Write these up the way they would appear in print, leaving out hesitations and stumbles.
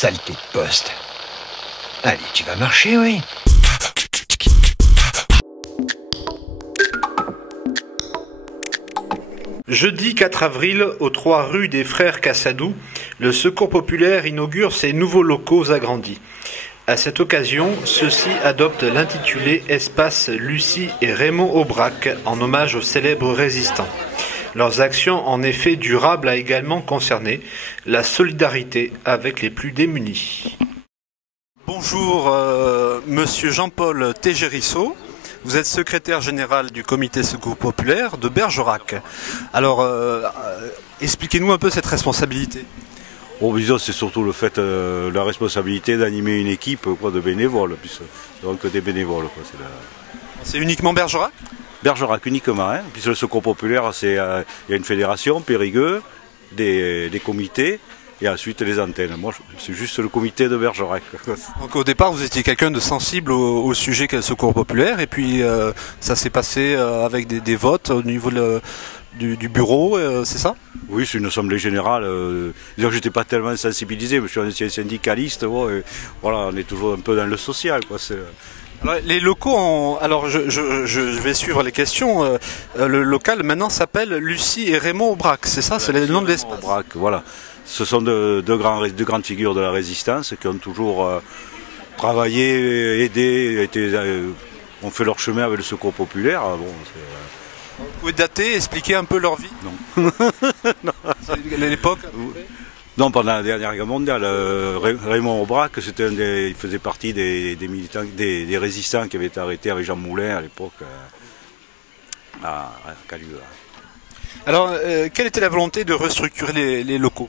Saleté de poste. Allez, tu vas marcher, oui. Jeudi 4 avril, aux 3 rues des Frères Cassadou, le Secours populaire inaugure ses nouveaux locaux agrandis. À cette occasion, ceux-ci adoptent l'intitulé Espace Lucie et Raymond Aubrac en hommage aux célèbres résistants. Leurs actions en effet durables a également concerné la solidarité avec les plus démunis. Bonjour, monsieur Jean-Paul Tégérisseau. Vous êtes secrétaire général du comité Secours populaire de Bergerac. Alors, expliquez-nous un peu cette responsabilité. Bon, disons, c'est surtout le fait, la responsabilité d'animer une équipe de bénévoles, donc des bénévoles. C'est uniquement Bergerac ? Bergerac uniquement, hein, puisque le Secours populaire, il y a une fédération, Périgueux, des comités, et ensuite les antennes. Moi, c'est juste le comité de Bergerac. Donc au départ, vous étiez quelqu'un de sensible au sujet qu'est le Secours populaire, et puis ça s'est passé avec des votes au niveau du bureau, c'est ça ? Oui, c'est une assemblée générale. Disons que je n'étais pas tellement sensibilisé, mais je suis un ancien syndicaliste. Et voilà, on est toujours un peu dans le social, quoi. Alors, les locaux, alors je vais suivre les questions. Le local maintenant s'appelle Lucie et Raymond Aubrac, c'est ça ? C'est le nom de l'espace. Aubrac, voilà. Ce sont deux grandes figures de la résistance qui ont toujours travaillé, aidé, ont fait leur chemin avec le Secours populaire. Vous pouvez dater, expliquer un peu leur vie ? Non. L'époque ? Non, pendant la dernière guerre mondiale, Raymond Aubrac, il faisait partie des militants, des résistants qui avaient été arrêtés avec Jean Moulin à l'époque à Caluire. Alors, quelle était la volonté de restructurer les locaux ?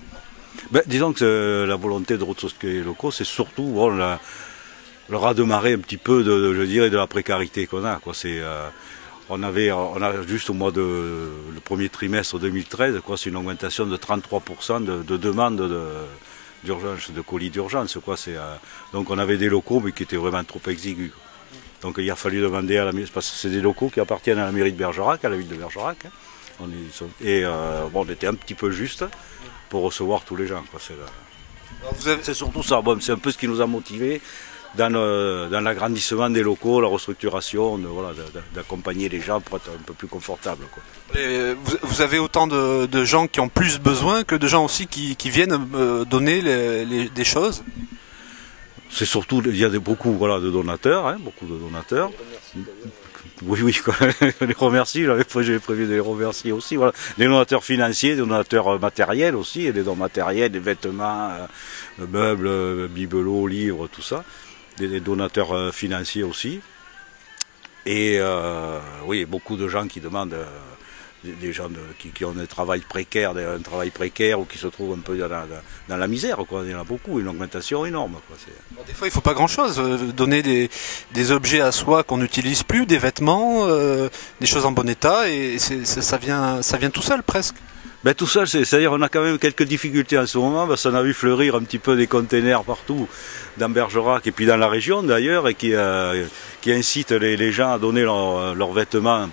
Disons que la volonté de restructurer les locaux, c'est surtout le raz-de-marée un petit peu de la précarité qu'on a. On a juste au mois le premier trimestre 2013, c'est une augmentation de 33% de demandes d'urgence, de colis d'urgence. Donc on avait des locaux mais qui étaient vraiment trop exigus. Donc il a fallu demander à la mairie, parce que c'est des locaux qui appartiennent à la mairie de Bergerac, à la ville de Bergerac. On était un petit peu juste pour recevoir tous les gens. C'est surtout ça, c'est un peu ce qui nous a motivés dans l'agrandissement des locaux, la restructuration, d'accompagner les gens pour être un peu plus confortables. Vous avez autant de gens qui ont plus besoin que de gens aussi qui viennent donner des choses ? C'est surtout, il y a beaucoup de donateurs, beaucoup de donateurs. Oui, je les remercie, j'avais prévu de les remercier aussi. Voilà. Des donateurs financiers, des donateurs matériels aussi, et des dons matériels, des vêtements, meubles, bibelots, livres, tout ça. Des donateurs financiers aussi. Et oui, beaucoup de gens qui demandent, des gens qui ont un travail précaire ou qui se trouvent un peu dans la misère. Il y en a beaucoup, une augmentation énorme. Des fois, il ne faut pas grand-chose. Donner des objets à soi qu'on n'utilise plus, des vêtements, des choses en bon état, et ça vient tout seul presque. Tout seul, c'est-à-dire on a quand même quelques difficultés en ce moment, parce qu'on a vu fleurir un petit peu des containers partout, dans Bergerac et puis dans la région d'ailleurs, et qui incitent les gens à donner leurs vêtements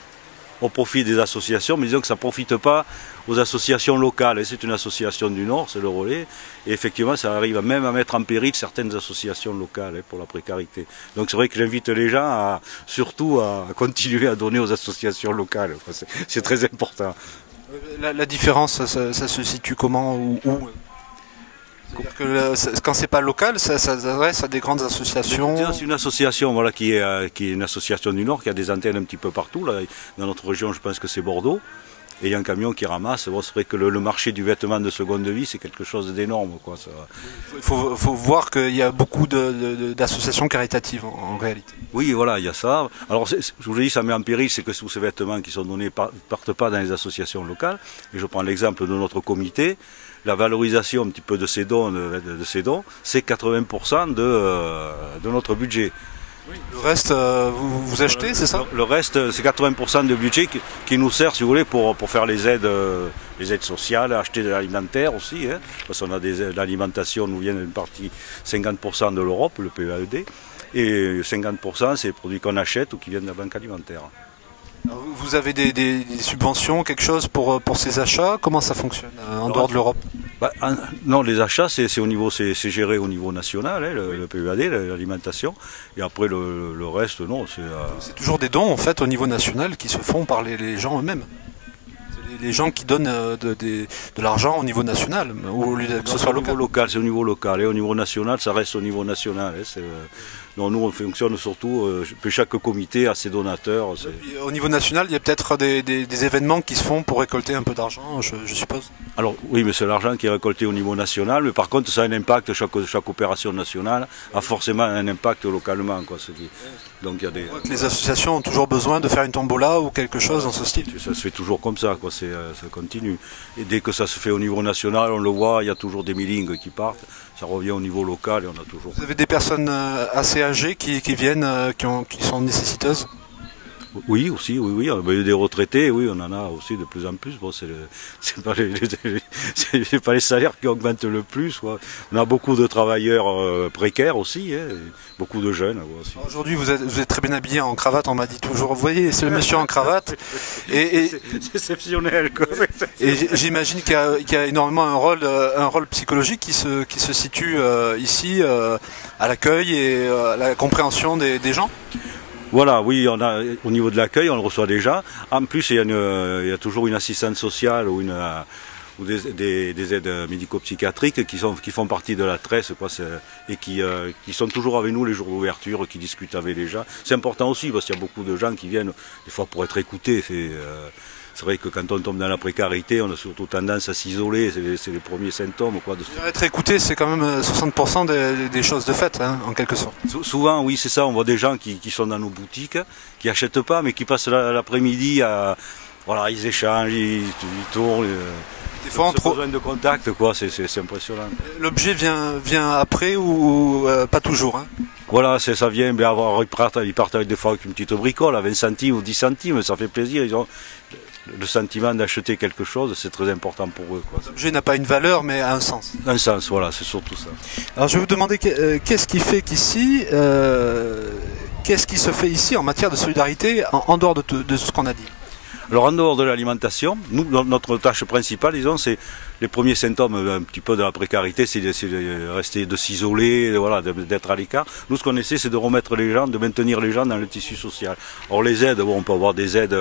au profit des associations, mais disons que ça ne profite pas aux associations locales. Et c'est une association du Nord, c'est le Relais, et effectivement ça arrive même à mettre en péril certaines associations locales pour la précarité. Donc c'est vrai que j'invite les gens surtout à continuer à donner aux associations locales, c'est très important. La différence, ça se situe comment ou où ? C'est-à-dire que quand c'est pas local, ça s'adresse à des grandes associations. C'est une association qui est une association du Nord, qui a des antennes un petit peu partout. Là. Dans notre région, je pense que c'est Bordeaux. Et il y a un camion qui ramasse. C'est vrai que le marché du vêtement de seconde vie, c'est quelque chose d'énorme. Il faut voir qu'il y a beaucoup d'associations caritatives en réalité. Oui, voilà, il y a ça. Alors, je vous l'ai dit, ça met en péril, c'est que tous ces vêtements qui sont donnés ne partent pas dans les associations locales. Et je prends l'exemple de notre comité. La valorisation un petit peu de ces dons, c'est 80% de notre budget. Oui, le reste, vous achetez, c'est ça ? Le reste, c'est 80% de budget qui nous sert, si vous voulez, pour faire les aides sociales, acheter de l'alimentaire aussi. Parce qu'on a l'alimentation nous vient d'une partie 50% de l'Europe, le PEAED, et 50% c'est les produits qu'on achète ou qui viennent de la banque alimentaire. Alors, vous avez des subventions, quelque chose pour ces achats ? Comment ça fonctionne en dehors de l'Europe ? Non, les achats, c'est géré au niveau national, hein, le PEAD, l'alimentation. Et après, le reste, non. C'est toujours des dons, en fait, au niveau national qui se font par les gens eux-mêmes. Les gens qui donnent de l'argent au niveau national, ou au lieu que ce soit local. C'est au niveau local. Et au niveau national, ça reste au niveau national. Hein, non, nous, on fonctionne surtout, chaque comité a ses donateurs. Au niveau national, il y a peut-être des événements qui se font pour récolter un peu d'argent, je suppose. Alors oui, mais c'est l'argent qui est récolté au niveau national, mais par contre, ça a un impact, chaque opération nationale a forcément un impact localement. Quoi, donc, il y a Les associations ont toujours besoin de faire une tombola ou quelque chose dans ce style. Ça se fait toujours comme ça, quoi, ça continue. Et dès que ça se fait au niveau national, on le voit, il y a toujours des millings qui partent. Ça revient au niveau local et on a toujours... Vous avez des personnes assez âgées qui viennent, qui sont nécessiteuses? Oui, aussi, oui. Il y a des retraités, oui, on en a aussi de plus en plus. Bon, c'est pas les salaires qui augmentent le plus, quoi. On a beaucoup de travailleurs précaires aussi, hein, beaucoup de jeunes aussi. Aujourd'hui, vous êtes très bien habillé en cravate, on m'a dit toujours. Vous voyez, c'est le monsieur en cravate. C'est exceptionnel, quoi. Et j'imagine qu'il y a énormément un rôle psychologique qui se situe ici, à l'accueil et à la compréhension des gens. Voilà, oui, au niveau de l'accueil, on le reçoit déjà. En plus, il y a toujours une assistante sociale ou des aides médico-psychiatriques qui font partie de la tresse, quoi, et qui sont toujours avec nous les jours d'ouverture, qui discutent avec les gens. C'est important aussi parce qu'il y a beaucoup de gens qui viennent des fois pour être écoutés. C'est vrai que quand on tombe dans la précarité, on a surtout tendance à s'isoler, c'est les premiers symptômes. Quoi, Être écouté, c'est quand même 60% des choses de fait, hein, en quelque sorte. Souvent, oui, c'est ça, on voit des gens qui sont dans nos boutiques, qui n'achètent pas, mais qui passent l'après-midi à... Voilà, ils échangent, ils tournent. Des fois, on a besoin de contact, quoi, c'est impressionnant. L'objet vient après ou pas toujours, hein? Voilà, ça vient, ils partent avec des fois avec une petite bricole à 20 centimes ou 10 centimes, ça fait plaisir. Ils ont le sentiment d'acheter quelque chose, c'est très important pour eux. L'objet n'a pas une valeur, mais a un sens. Un sens, voilà, c'est surtout ça. Alors je vais vous demander qu'est-ce qui fait qu'ici, qu'est-ce qui se fait ici en matière de solidarité en dehors de ce qu'on a dit? Alors en dehors de l'alimentation, nous, notre tâche principale, disons, c'est les premiers symptômes un petit peu de la précarité, c'est de rester, de s'isoler, voilà, d'être à l'écart. Nous, ce qu'on essaie, c'est de remettre les gens, de maintenir les gens dans le tissu social. Alors les aides, bon, on peut avoir des aides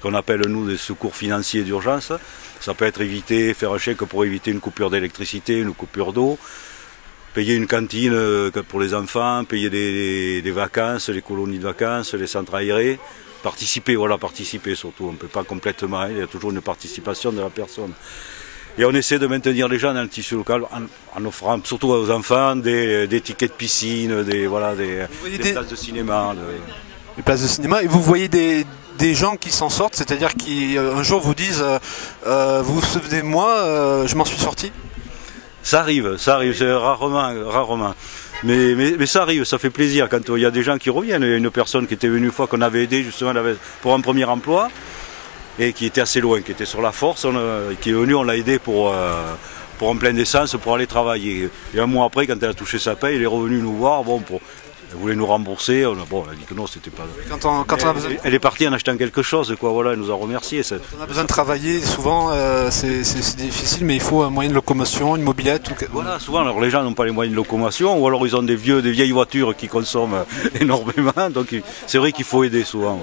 qu'on appelle, nous, des secours financiers d'urgence. Ça peut être faire un chèque pour éviter une coupure d'électricité, une coupure d'eau, payer une cantine pour les enfants, payer des vacances, les colonies de vacances, les centres aérés. Participer surtout, on ne peut pas complètement, il y a toujours une participation de la personne. Et on essaie de maintenir les gens dans le tissu local en offrant surtout aux enfants des tickets de piscine, des places de cinéma. Des places de cinéma, et vous voyez des gens qui s'en sortent, c'est-à-dire qui un jour vous disent vous vous souvenez de moi, je m'en suis sorti? Ça arrive, c'est rarement. Mais ça arrive, ça fait plaisir quand il y a des gens qui reviennent. Il y a une personne qui était venue une fois qu'on avait aidé justement pour un premier emploi et qui était assez loin, qui était sur la force, qui est venue, on l'a aidé pour un plein d'essence pour aller travailler. Et un mois après, quand elle a touché sa paye, elle est revenue nous voir, elle voulait nous rembourser, on a dit que non, c'était pas... Elle est partie en achetant quelque chose, quoi, voilà, elle nous a remerciés. Quand on a besoin de travailler, souvent, c'est difficile, mais il faut un moyen de locomotion, une mobilette. Voilà, souvent, alors, les gens n'ont pas les moyens de locomotion, ou alors ils ont des vieilles voitures qui consomment énormément, donc c'est vrai qu'il faut aider souvent.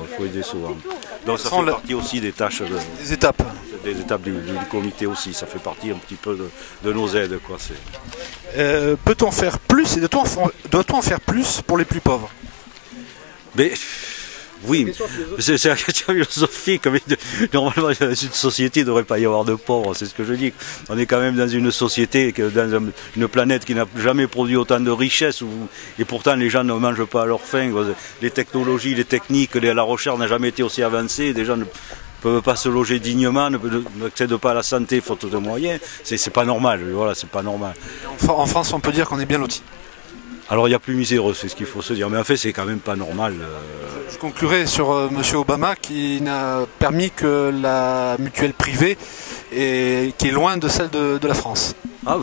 Donc ça fait partie aussi des tâches... Des étapes. Des étapes du comité aussi, ça fait partie un petit peu de nos aides, quoi. Peut-on faire plus et doit-on en faire plus pour les plus pauvres? Mais oui, c'est la question philosophique. Normalement, dans une société, il ne devrait pas y avoir de pauvres, c'est ce que je dis. On est quand même dans une société, dans une planète qui n'a jamais produit autant de richesses, et pourtant les gens ne mangent pas à leur faim. Les technologies, les techniques, la recherche n'a jamais été aussi avancée, des gens ne peuvent pas se loger dignement, n'accèdent pas à la santé faute de moyens. C'est pas normal, voilà, c'est pas normal. En France, on peut dire qu'on est bien lotis. Alors il y a plus miséreux, c'est ce qu'il faut se dire, mais en fait c'est quand même pas normal. Je conclurai sur M. Obama qui n'a permis que la mutuelle privée qui est loin de celle de la France. Ah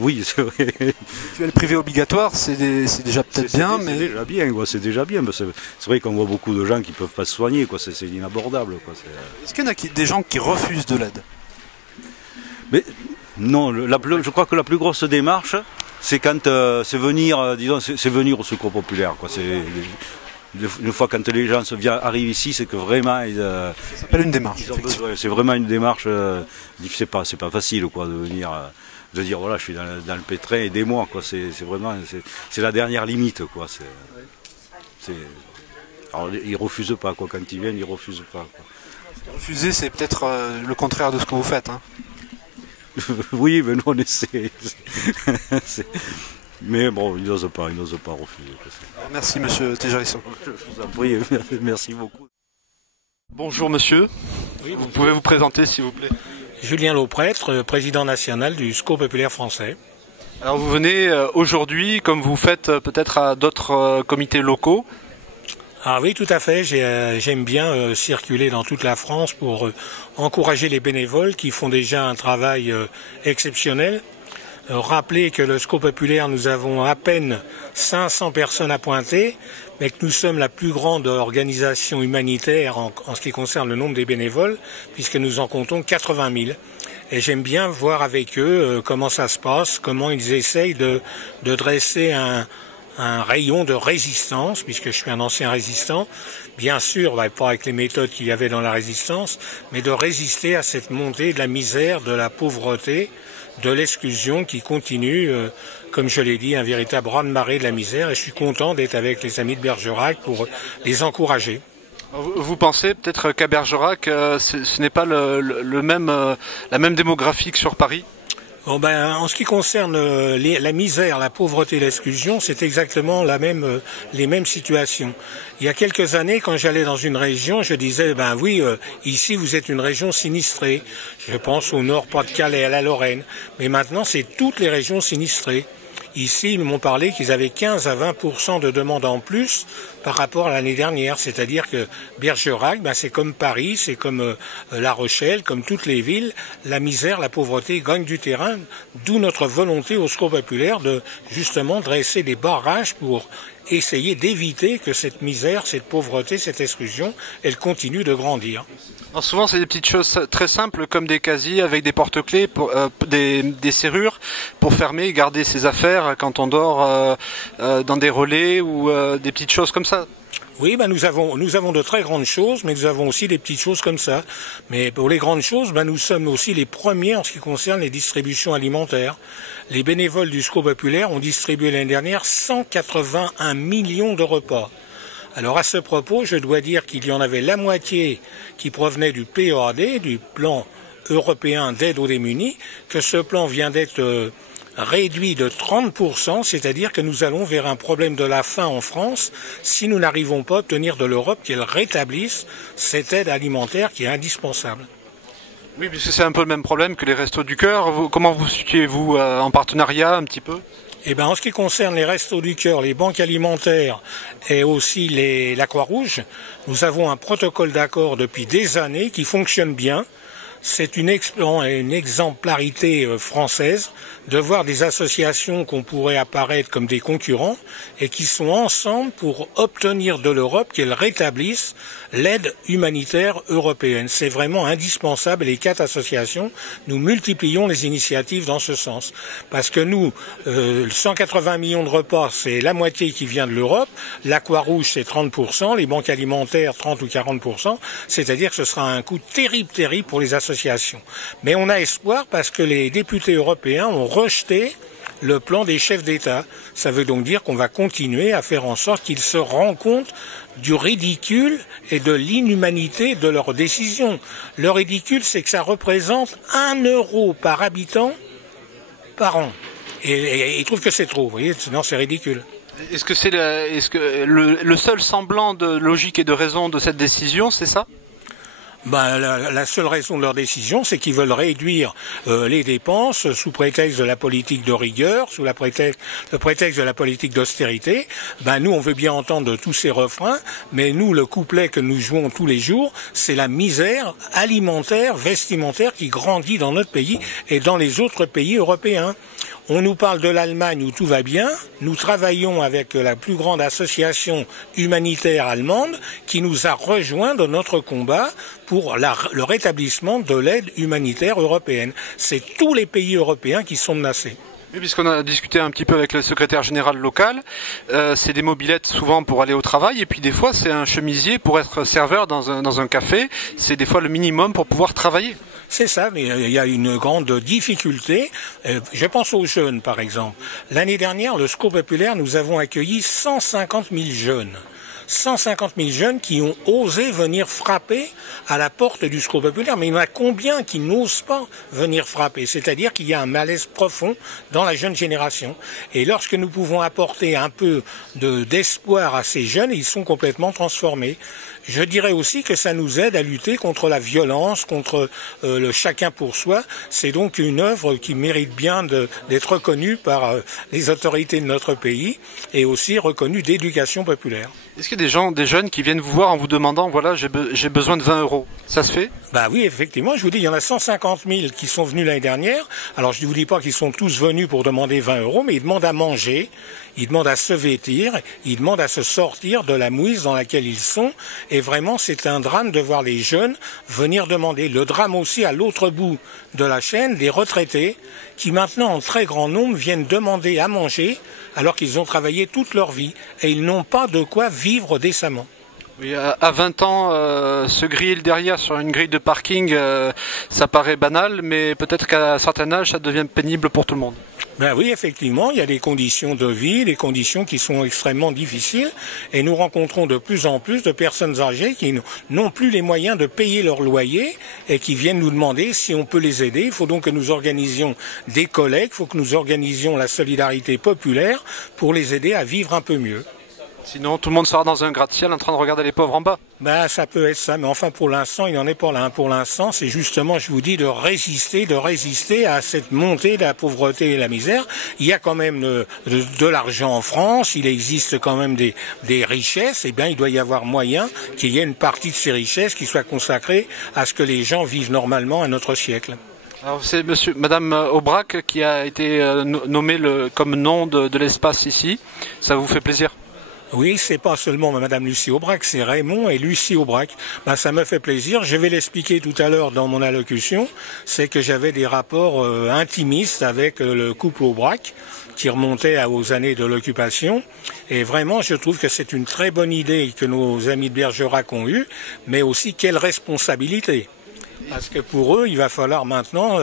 oui, c'est vrai. La mutuelle privée obligatoire, c'est déjà peut-être bien, mais... C'est déjà bien, c'est vrai qu'on voit beaucoup de gens qui ne peuvent pas se soigner, quoi. C'est inabordable. Est-ce qu'il y en a des gens qui refusent de l'aide? Mais Non, je crois que la plus grosse démarche, c'est quand c'est venir, disons, c'est venir au secours populaire, quoi. Une fois quand les gens arrivent ici, c'est que vraiment ça s'appelle une démarche. C'est vraiment une démarche. C'est pas facile, quoi, de venir, de dire voilà, je suis dans le pétrin, aidez-moi, quoi. C'est vraiment, c'est la dernière limite, quoi. Alors ils refusent pas, quoi. Quand ils viennent, ils refusent pas, quoi. Refuser, c'est peut-être le contraire de ce que vous faites, hein. Oui, mais nous on essaie. Mais bon, ils n'osent pas refuser. Merci monsieur Téjarisson. Je vous en prie, merci beaucoup. Bonjour monsieur, Oui, vous pouvez vous présenter s'il vous plaît. Julien Lauprêtre, président national du Secours populaire français. Alors vous venez aujourd'hui, comme vous faites peut-être à d'autres comités locaux. Ah oui, tout à fait. J'aime bien circuler dans toute la France pour encourager les bénévoles qui font déjà un travail exceptionnel. Rappeler que le Secours populaire, nous avons à peine 500 personnes à pointer, mais que nous sommes la plus grande organisation humanitaire en ce qui concerne le nombre des bénévoles, puisque nous en comptons 80 000. Et j'aime bien voir avec eux comment ça se passe, comment ils essayent de dresser un rayon de résistance, puisque je suis un ancien résistant, bien sûr, pas avec les méthodes qu'il y avait dans la résistance, mais de résister à cette montée de la misère, de la pauvreté, de l'exclusion qui continue, comme je l'ai dit, un véritable raz-de-marée de la misère, et je suis content d'être avec les amis de Bergerac pour les encourager. Vous pensez peut-être qu'à Bergerac, ce n'est pas la même démographie que sur Paris ? Bon en ce qui concerne la misère, la pauvreté et l'exclusion, c'est exactement les mêmes situations. Il y a quelques années, quand j'allais dans une région, je disais, oui, ici vous êtes une région sinistrée. Je pense au Nord, Pas-de-Calais, à la Lorraine. Mais maintenant, c'est toutes les régions sinistrées. Ici, ils m'ont parlé qu'ils avaient 15 à 20% de demandes en plus par rapport à l'année dernière. C'est-à-dire que Bergerac, c'est comme Paris, c'est comme La Rochelle, comme toutes les villes. La misère, la pauvreté gagnent du terrain, d'où notre volonté au Secours populaire de justement dresser des barrages pour essayer d'éviter que cette misère, cette pauvreté, cette exclusion, elle continue de grandir. Alors souvent, c'est des petites choses très simples comme des casiers avec des porte-clés, des serrures pour fermer et garder ses affaires quand on dort dans des relais ou des petites choses comme ça. Oui, nous avons de très grandes choses, mais nous avons aussi des petites choses comme ça. Mais pour les grandes choses, nous sommes aussi les premiers en ce qui concerne les distributions alimentaires. Les bénévoles du Secours populaire ont distribué l'année dernière 181 millions de repas. Alors à ce propos, je dois dire qu'il y en avait la moitié qui provenait du PEAD, du plan européen d'aide aux démunis, que ce plan vient d'être réduit de 30%, c'est-à-dire que nous allons vers un problème de la faim en France si nous n'arrivons pas à obtenir de l'Europe qu'elle rétablisse cette aide alimentaire qui est indispensable. Oui, puisque c'est un peu le même problème que les Restos du Cœur. Comment vous situez-vous en partenariat un petit peu ? En ce qui concerne les Restos du Cœur, les banques alimentaires et aussi la Croix-Rouge, nous avons un protocole d'accord depuis des années qui fonctionne bien. C'est une exemplarité française de voir des associations qu'on pourrait apparaître comme des concurrents et qui sont ensemble pour obtenir de l'Europe qu'elle rétablisse l'aide humanitaire européenne. C'est vraiment indispensable. Les 4 associations, nous multiplions les initiatives dans ce sens. Parce que nous, 180 millions de repas, c'est la moitié qui vient de l'Europe. La Croix-Rouge, c'est 30%. Les banques alimentaires, 30 ou 40%. C'est-à-dire que ce sera un coût terrible pour les associations. Mais on a espoir parce que les députés européens ont rejeté le plan des chefs d'État. Ça veut donc dire qu'on va continuer à faire en sorte qu'ils se rendent compte du ridicule et de l'inhumanité de leurs décisions. Le ridicule, c'est que ça représente 1 euro par habitant par an. Et ils trouvent que c'est trop, vous voyez, sinon c'est ridicule. Est-ce que le seul semblant de logique et de raison de cette décision, c'est ça ? La seule raison de leur décision, c'est qu'ils veulent réduire les dépenses sous prétexte de la politique de rigueur, sous le prétexte de la politique d'austérité. Nous, on veut bien entendre tous ces refrains, mais nous, le couplet que nous jouons tous les jours, c'est la misère alimentaire, vestimentaire qui grandit dans notre pays et dans les autres pays européens. On nous parle de l'Allemagne où tout va bien. Nous travaillons avec la plus grande association humanitaire allemande qui nous a rejoints dans notre combat pour le rétablissement de l'aide humanitaire européenne. C'est tous les pays européens qui sont menacés. Oui, puisqu'on a discuté un petit peu avec le secrétaire général local, c'est des mobylettes souvent pour aller au travail, et puis des fois c'est un chemisier pour être serveur dans un café, c'est des fois le minimum pour pouvoir travailler. C'est ça, mais il y a une grande difficulté. Je pense aux jeunes, par exemple. L'année dernière, le Secours populaire, nous avons accueilli 150 000 jeunes. 150 000 jeunes qui ont osé venir frapper à la porte du Secours populaire. Mais il y en a combien qui n'osent pas venir frapper? C'est-à-dire qu'il y a un malaise profond dans la jeune génération. Et lorsque nous pouvons apporter un peu d'espoir à ces jeunes, ils sont complètement transformés. Je dirais aussi que ça nous aide à lutter contre la violence, contre le chacun pour soi. C'est donc une œuvre qui mérite bien d'être reconnue par les autorités de notre pays et aussi reconnue d'éducation populaire. Est-ce qu'il y a des jeunes qui viennent vous voir en vous demandant, voilà, j'ai besoin de 20 €? Ça se fait? Bah oui, effectivement, je vous dis, il y en a 150 000 qui sont venus l'année dernière. Alors je ne vous dis pas qu'ils sont tous venus pour demander 20 €, mais ils demandent à manger, ils demandent à se vêtir, ils demandent à se sortir de la mouise dans laquelle ils sont. Et vraiment, c'est un drame de voir les jeunes venir demander. Le drame aussi à l'autre bout de la chaîne, des retraités qui maintenant en très grand nombre viennent demander à manger alors qu'ils ont travaillé toute leur vie et ils n'ont pas de quoi vivre décemment. Oui, à 20 ans, se griller le derrière sur une grille de parking, ça paraît banal, mais peut-être qu'à un certain âge, ça devient pénible pour tout le monde. Ben oui, effectivement, il y a des conditions de vie, des conditions qui sont extrêmement difficiles, et nous rencontrons de plus en plus de personnes âgées qui n'ont plus les moyens de payer leur loyer et qui viennent nous demander si on peut les aider. Il faut donc que nous organisions des collectes, il faut que nous organisions la solidarité populaire pour les aider à vivre un peu mieux. Sinon, tout le monde sera dans un gratte-ciel en train de regarder les pauvres en bas. Ben, ça peut être ça, mais enfin, pour l'instant, il n'en est pas là. Pour l'instant, c'est justement, je vous dis, de résister à cette montée de la pauvreté et de la misère. Il y a quand même de l'argent en France, il existe quand même des richesses, et bien, il doit y avoir moyen qu'il y ait une partie de ces richesses qui soit consacrée à ce que les gens vivent normalement à notre siècle. Alors, c'est Madame Aubrac qui a été nommée comme nom de l'espace ici. Ça vous fait plaisir? Oui, c'est pas seulement Madame Lucie Aubrac, c'est Raymond et Lucie Aubrac. Ben, ça me fait plaisir. Je vais l'expliquer tout à l'heure dans mon allocution. C'est que j'avais des rapports intimistes avec le couple Aubrac qui remontait aux années de l'occupation. Et vraiment, je trouve que c'est une très bonne idée que nos amis de Bergerac ont eue, mais aussi quelle responsabilité. Parce que pour eux, il va falloir maintenant,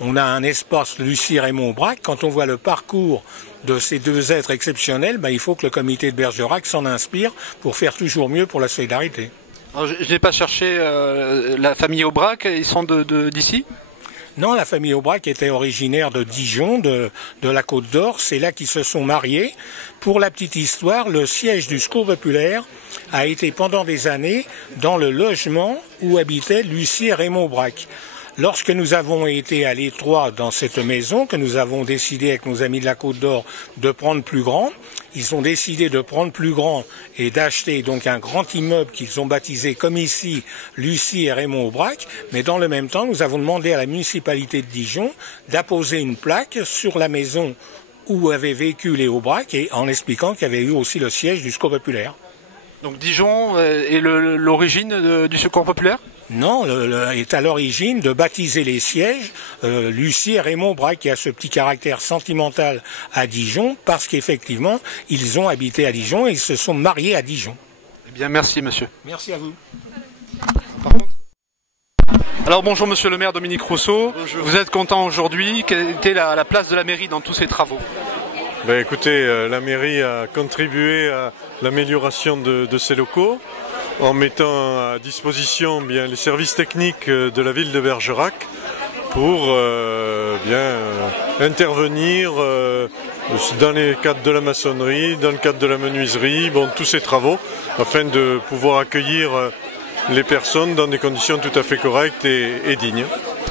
on a un espace Lucie Raymond Aubrac. Quand on voit le parcours de ces deux êtres exceptionnels, il faut que le comité de Bergerac s'en inspire pour faire toujours mieux pour la solidarité. Alors, je n'ai pas cherché la famille Aubrac, ils sont d'ici? Non, la famille Aubrac était originaire de Dijon, de la Côte d'Or. C'est là qu'ils se sont mariés. Pour la petite histoire, le siège du Secours populaire a été pendant des années dans le logement où habitaient Lucie et Raymond Aubrac. Lorsque nous avons été à l'étroit dans cette maison, que nous avons décidé avec nos amis de la Côte d'Or de prendre plus grand, ils ont décidé de prendre plus grand et d'acheter donc un grand immeuble qu'ils ont baptisé comme ici Lucie et Raymond Aubrac. Mais dans le même temps, nous avons demandé à la municipalité de Dijon d'apposer une plaque sur la maison où avaient vécu les Aubrac et en expliquant qu'il y avait eu aussi le siège du Secours populaire. Donc Dijon est l'origine du Secours populaire? Non, est à l'origine de baptiser les sièges Lucie et Raymond Aubrac, qui a ce petit caractère sentimental à Dijon, parce qu'effectivement, ils ont habité à Dijon et ils se sont mariés à Dijon. Eh bien, merci monsieur. Merci à vous. Alors bonjour monsieur le maire Dominique Rousseau, Bonjour. Vous êtes content aujourd'hui, quelle était la place de la mairie dans tous ces travaux? Écoutez, la mairie a contribué à l'amélioration de ses locaux en mettant à disposition les services techniques de la ville de Bergerac pour intervenir dans les cadres de la maçonnerie, dans le cadre de la menuiserie, tous ces travaux afin de pouvoir accueillir les personnes dans des conditions tout à fait correctes et dignes.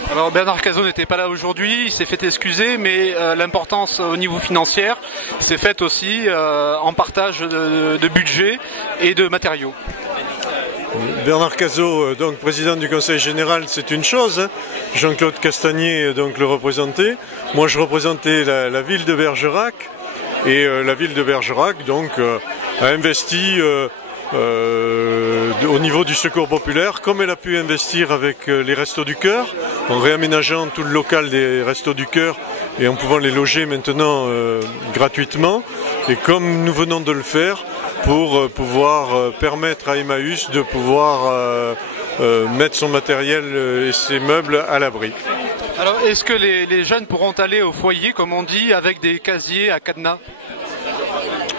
Alors Bernard Cazot n'était pas là aujourd'hui, il s'est fait excuser, mais l'importance au niveau financier s'est faite aussi en partage de budget et de matériaux. Bernard Cazot, donc président du Conseil général, c'est une chose. Hein. Jean-Claude Castagnier, donc le représentait. Moi, je représentais la ville de Bergerac. Et la ville de Bergerac, donc, a investi au niveau du secours populaire, comme elle a pu investir avec les Restos du Cœur, en réaménageant tout le local des Restos du Cœur et en pouvant les loger maintenant gratuitement. Et comme nous venons de le faire, pour pouvoir permettre à Emmaüs de pouvoir mettre son matériel et ses meubles à l'abri. Alors, est-ce que les jeunes pourront aller au foyer, comme on dit, avec des casiers à cadenas?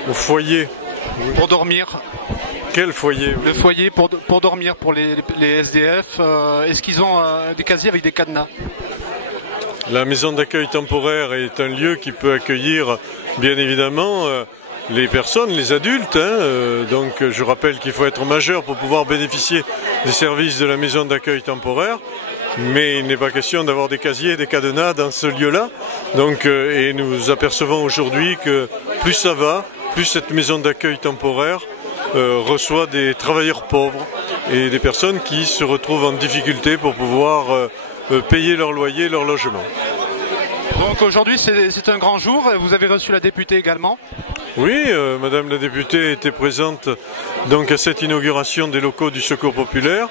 Au foyer? Pour dormir. Quel foyer? Le foyer pour dormir, pour les SDF. Est-ce qu'ils ont des casiers avec des cadenas? La maison d'accueil temporaire est un lieu qui peut accueillir, bien évidemment, les personnes, les adultes. Donc je rappelle qu'il faut être majeur pour pouvoir bénéficier des services de la maison d'accueil temporaire. Mais il n'est pas question d'avoir des casiers et des cadenas dans ce lieu-là. Donc, et nous apercevons aujourd'hui que plus ça va, plus cette maison d'accueil temporaire reçoit des travailleurs pauvres et des personnes qui se retrouvent en difficulté pour pouvoir payer leur loyer, leur logement. Donc aujourd'hui c'est un grand jour, vous avez reçu la députée également? Oui, Madame la députée était présente donc à cette inauguration des locaux du Secours populaire.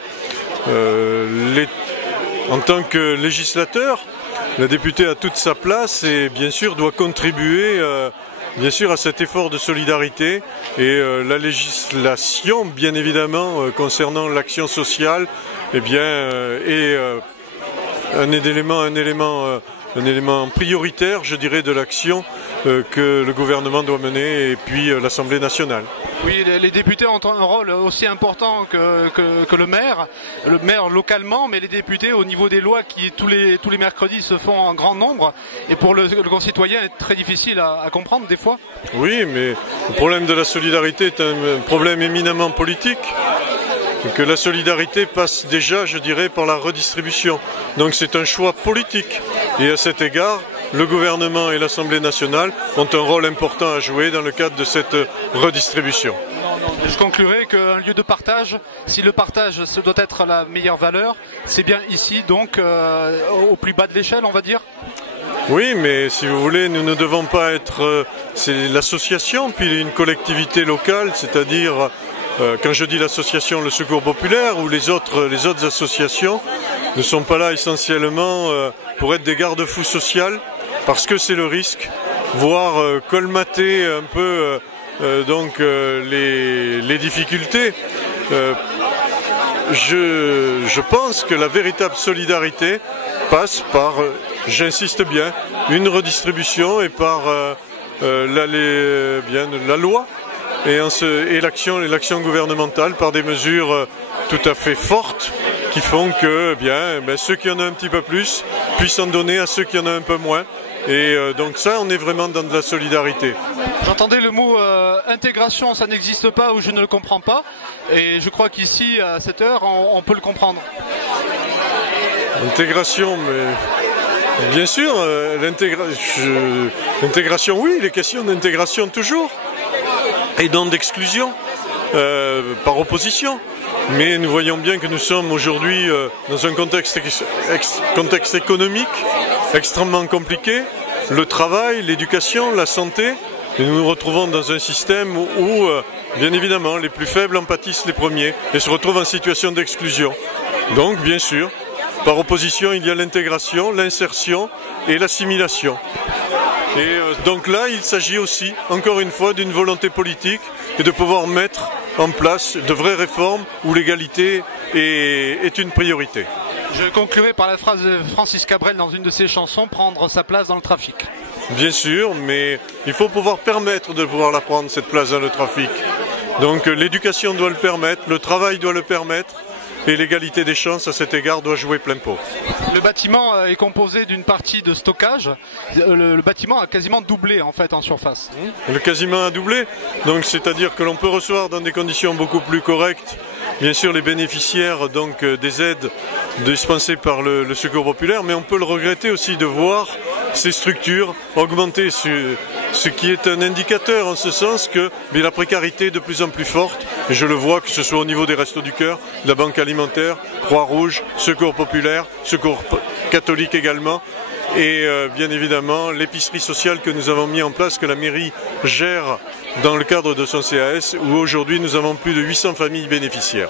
En tant que législateur, la députée a toute sa place et bien sûr doit contribuer bien sûr à cet effort de solidarité et la législation bien évidemment concernant l'action sociale eh bien, est un élément prioritaire je dirais de l'action que le gouvernement doit mener et puis l'Assemblée nationale. Oui, les députés ont un rôle aussi important que le maire localement, mais les députés au niveau des lois qui tous les mercredis se font en grand nombre et pour le concitoyen est très difficile à comprendre des fois. Oui, mais le problème de la solidarité est un problème éminemment politique. Et que la solidarité passe déjà, je dirais, par la redistribution. Donc c'est un choix politique. Et à cet égard, le gouvernement et l'Assemblée nationale ont un rôle important à jouer dans le cadre de cette redistribution. Je conclurai qu'un lieu de partage, si le partage ce doit être la meilleure valeur, c'est bien ici, donc au plus bas de l'échelle, on va dire. Oui, mais si vous voulez, nous ne devons pas être... c'est l'association, puis une collectivité locale, c'est-à-dire... quand je dis l'association Le Secours Populaire ou les autres associations ne sont pas là essentiellement pour être des garde-fous sociaux parce que c'est le risque, voire colmater un peu les difficultés. Je pense que la véritable solidarité passe par, j'insiste bien, une redistribution et par la loi. Et l'action gouvernementale par des mesures tout à fait fortes qui font que ceux qui en ont un petit peu plus puissent en donner à ceux qui en ont un peu moins. Et donc ça, on est vraiment dans de la solidarité. J'entendais le mot intégration, ça n'existe pas ou je ne le comprends pas. Et je crois qu'ici, à cette heure, on peut le comprendre. Intégration, mais... Bien sûr, l'intégration, oui, les questions d'intégration toujours. Et non d'exclusion, par opposition. Mais nous voyons bien que nous sommes aujourd'hui dans un contexte économique extrêmement compliqué. Le travail, l'éducation, la santé. Et nous nous retrouvons dans un système où, bien évidemment, les plus faibles en pâtissent les premiers et se retrouvent en situation d'exclusion. Donc, bien sûr, par opposition, il y a l'intégration, l'insertion et l'assimilation. Et donc là, il s'agit aussi, encore une fois, d'une volonté politique et de pouvoir mettre en place de vraies réformes où l'égalité est une priorité. Je conclurai par la phrase de Francis Cabrel dans une de ses chansons, prendre sa place dans le trafic. Bien sûr, mais il faut pouvoir permettre de pouvoir la prendre, cette place dans le trafic. Donc l'éducation doit le permettre, le travail doit le permettre. Et l'égalité des chances à cet égard doit jouer plein pot. Le bâtiment est composé d'une partie de stockage. Le bâtiment a quasiment doublé en fait en surface. Le quasiment a doublé. Donc c'est-à-dire que l'on peut recevoir dans des conditions beaucoup plus correctes, bien sûr les bénéficiaires donc des aides dispensées par le Secours populaire, mais on peut le regretter aussi de voir ces structures, augmenter ce qui est un indicateur en ce sens que la précarité est de plus en plus forte. Et je le vois que ce soit au niveau des Restos du Cœur, de la Banque Alimentaire, Croix-Rouge, Secours Populaire, Secours Catholique également. Et bien évidemment l'épicerie sociale que nous avons mis en place, que la mairie gère dans le cadre de son CAS, où aujourd'hui nous avons plus de 800 familles bénéficiaires.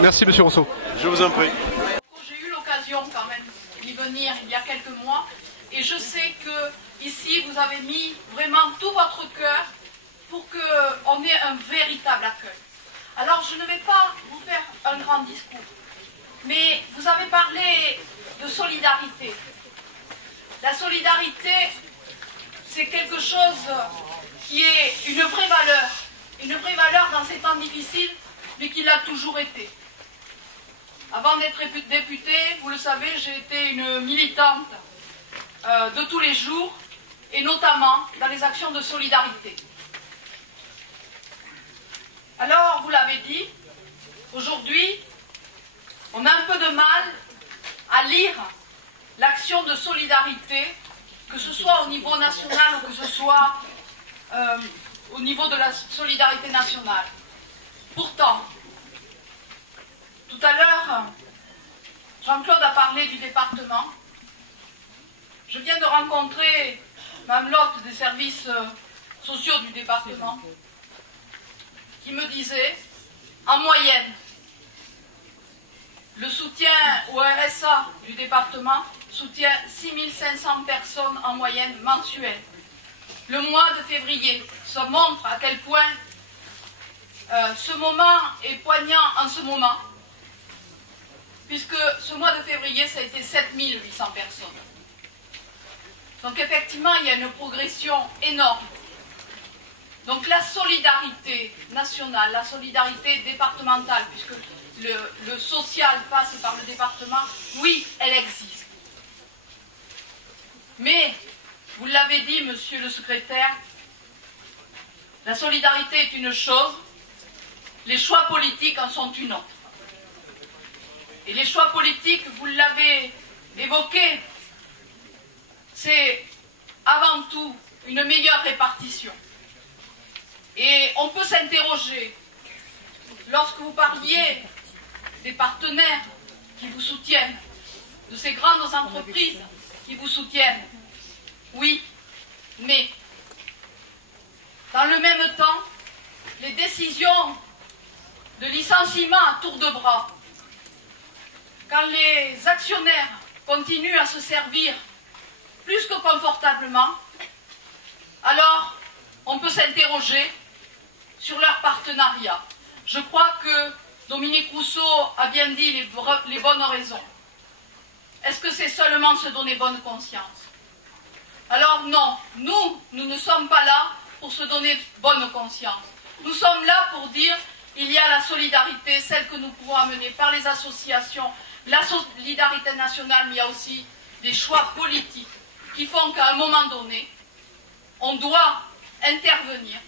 Merci Monsieur Rousseau. Je vous en prie. J'ai eu l'occasion quand même d'y venir il y a quelques mois et je sais que ici vous avez mis vraiment tout votre cœur pour qu'on ait un véritable accueil. Alors je ne vais pas vous faire un grand discours, mais vous avez parlé de solidarité. La solidarité, c'est quelque chose qui est une vraie valeur dans ces temps difficiles, mais qui l'a toujours été. Avant d'être députée, vous le savez, j'ai été une militante de tous les jours, et notamment dans les actions de solidarité. Alors, vous l'avez dit, aujourd'hui, on a un peu de mal à lire l'action de solidarité, que ce soit au niveau national ou que ce soit au niveau de la solidarité nationale. Pourtant, tout à l'heure, Jean-Claude a parlé du département. Je viens de rencontrer Mme Lotte des services sociaux du département qui me disait, en moyenne, le soutien au RSA du département soutient 6500 personnes en moyenne mensuelle. Le mois de février, ça montre à quel point ce moment est poignant en ce moment, puisque ce mois de février, ça a été 7800 personnes. Donc effectivement, il y a une progression énorme. Donc la solidarité nationale, la solidarité départementale, puisque le social passe par le département, oui, elle existe. Mais, vous l'avez dit, monsieur le secrétaire, la solidarité est une chose, les choix politiques en sont une autre. Et les choix politiques, vous l'avez évoqué, c'est avant tout une meilleure répartition. Et on peut s'interroger, lorsque vous parliez des partenaires qui vous soutiennent, de ces grandes entreprises qui vous soutiennent, oui, mais dans le même temps, les décisions de licenciement à tour de bras, quand les actionnaires continuent à se servir plus que confortablement, alors on peut s'interroger sur leur partenariat. Je crois que Dominique Rousseau a bien dit les bonnes raisons. Est-ce que c'est seulement se donner bonne conscience? Alors non, nous ne sommes pas là pour se donner bonne conscience. Nous sommes là pour dire il y a la solidarité, celle que nous pouvons amener par les associations, la solidarité nationale, mais il y a aussi des choix politiques qui font qu'à un moment donné, on doit intervenir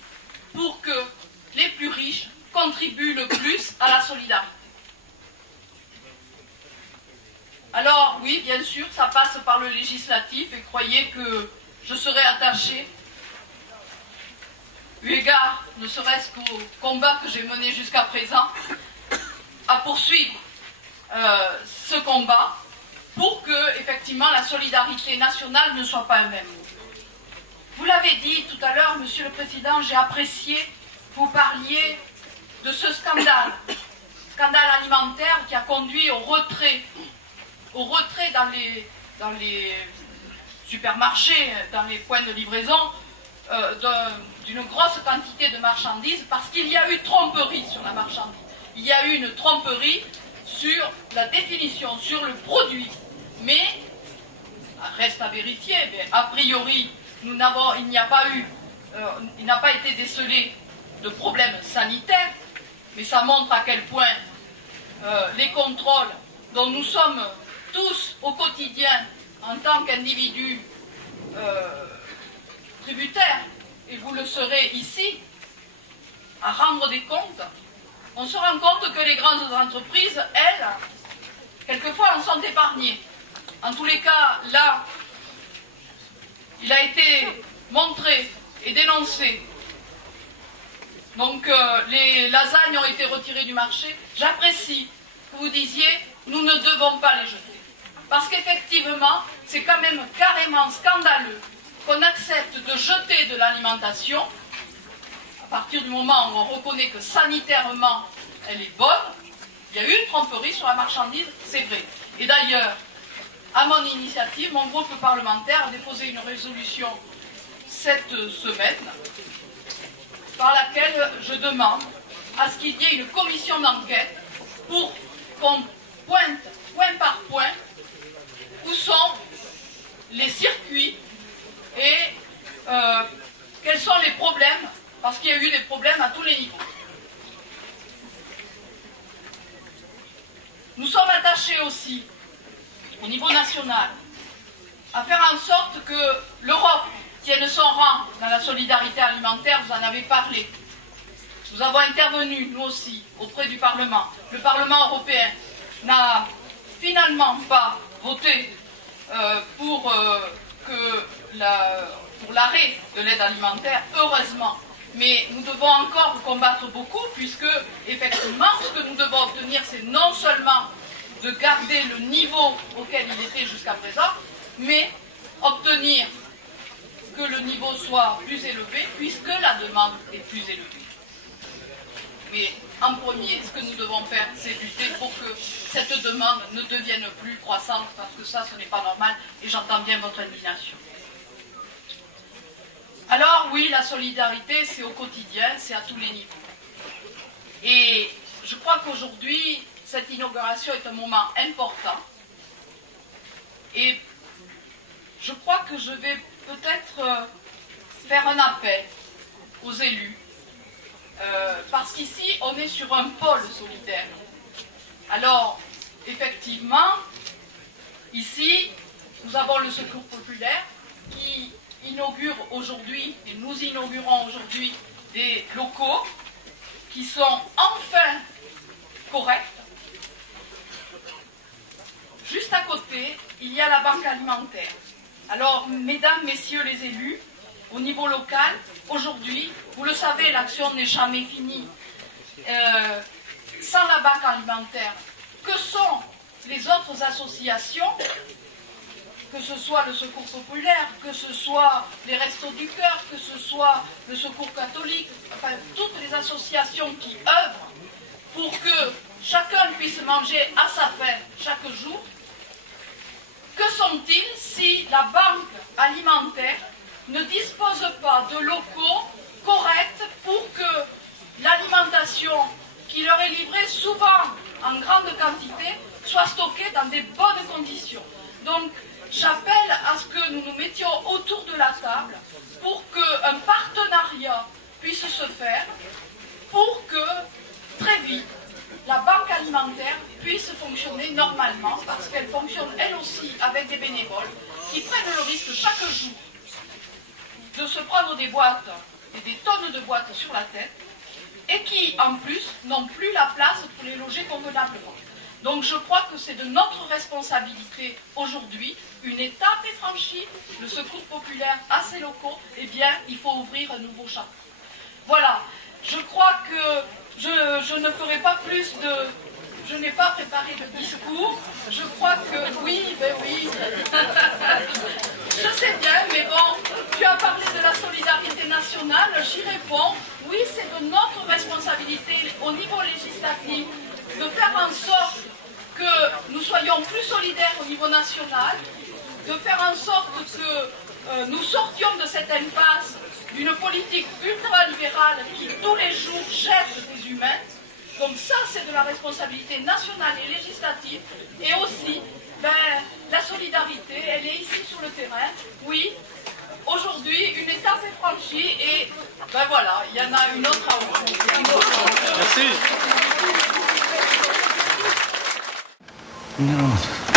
pour que les plus riches contribuent le plus à la solidarité. Alors oui, bien sûr, ça passe par le législatif et croyez que je serai attachée, eu égard ne serait-ce qu'au combat que j'ai mené jusqu'à présent, à poursuivre ce combat pour que, effectivement, la solidarité nationale ne soit pas un même mot. Vous l'avez dit tout à l'heure, Monsieur le Président, j'ai apprécié que vous parliez de ce scandale alimentaire qui a conduit au retrait dans les supermarchés, dans les points de livraison, d'une grosse quantité de marchandises, parce qu'il y a eu tromperie sur la marchandise. Il y a eu une tromperie sur la définition, sur le produit. Mais, reste à vérifier, mais a priori, il n'a pas été décelé de problèmes sanitaires, mais ça montre à quel point les contrôles dont nous sommes tous au quotidien en tant qu'individus tributaires, et vous le serez ici, à rendre des comptes, on se rend compte que les grandes entreprises, elles, quelquefois en sont épargnées. En tous les cas, là, il a été montré et dénoncé. Donc les lasagnes ont été retirées du marché. J'apprécie que vous disiez, nous ne devons pas les jeter. Parce qu'effectivement, c'est quand même carrément scandaleux qu'on accepte de jeter de l'alimentation à partir du moment où on reconnaît que sanitairement, elle est bonne. Il y a eu une tromperie sur la marchandise, c'est vrai. Et d'ailleurs, à mon initiative, mon groupe parlementaire a déposé une résolution cette semaine par laquelle je demande à ce qu'il y ait une commission d'enquête pour qu'on pointe, point par point, où sont les circuits et quels sont les problèmes, parce qu'il y a eu des problèmes à tous les niveaux. Nous sommes attachés aussi, au niveau national, à faire en sorte que l'Europe tienne son rang dans la solidarité alimentaire. Vous en avez parlé. Nous avons intervenu, nous aussi, auprès du Parlement. Le Parlement européen n'a finalement pas voté pour l'arrêt de l'aide alimentaire, heureusement. Mais nous devons encore combattre beaucoup, puisque, effectivement, ce que nous devons obtenir, c'est non seulement de garder le niveau auquel il était jusqu'à présent, mais obtenir que le niveau soit plus élevé, puisque la demande est plus élevée. Mais en premier, ce que nous devons faire, c'est lutter pour que cette demande ne devienne plus croissante, parce que ça, ce n'est pas normal, et j'entends bien votre indignation. Alors oui, la solidarité, c'est au quotidien, c'est à tous les niveaux. Et je crois qu'aujourd'hui, cette inauguration est un moment important. Et je crois que je vais peut-être faire un appel aux élus. Parce qu'ici, on est sur un pôle solidaire. Alors, effectivement, ici, nous avons le Secours populaire qui inaugure aujourd'hui, et nous inaugurons aujourd'hui, des locaux qui sont enfin corrects. Juste à côté, il y a la banque alimentaire. Alors, mesdames, messieurs les élus, au niveau local, aujourd'hui, vous le savez, l'action n'est jamais finie. Sans la banque alimentaire, que sont les autres associations, que ce soit le Secours populaire, que ce soit les Restos du Cœur, que ce soit le Secours catholique, enfin toutes les associations qui œuvrent pour que chacun puisse manger à sa faim chaque jour. Que sont-ils si la banque alimentaire ne dispose pas de locaux corrects pour que l'alimentation qui leur est livrée, souvent en grande quantité, soit stockée dans des bonnes conditions? Donc, j'appelle à ce que nous nous mettions autour de la table pour qu'un partenariat puisse se faire, pour que, très vite, la banque alimentaire puisse fonctionner normalement, parce qu'elle fonctionne elle aussi avec des bénévoles qui prennent le risque chaque jour de se prendre des boîtes et des tonnes de boîtes sur la tête et qui, en plus, n'ont plus la place pour les loger convenablement. Donc je crois que c'est de notre responsabilité aujourd'hui, une étape est franchie, le Secours populaire a ses locaux, eh bien il faut ouvrir un nouveau chapitre. Voilà, je crois que je ne ferai pas plus de... Je n'ai pas préparé de discours, je crois que... Oui, ben oui, je sais bien, mais bon, tu as parlé de la solidarité nationale, j'y réponds. Oui, c'est de notre responsabilité au niveau législatif de faire en sorte que nous soyons plus solidaires au niveau national, de faire en sorte que nous sortions de cette impasse d'une politique ultralibérale qui tous les jours jette des humains. Donc ça, c'est de la responsabilité nationale et législative. Et aussi, la solidarité, elle est ici sur le terrain. Oui, aujourd'hui, une étape est franchie et voilà, il y en a une autre à ouvrir. Merci. Non.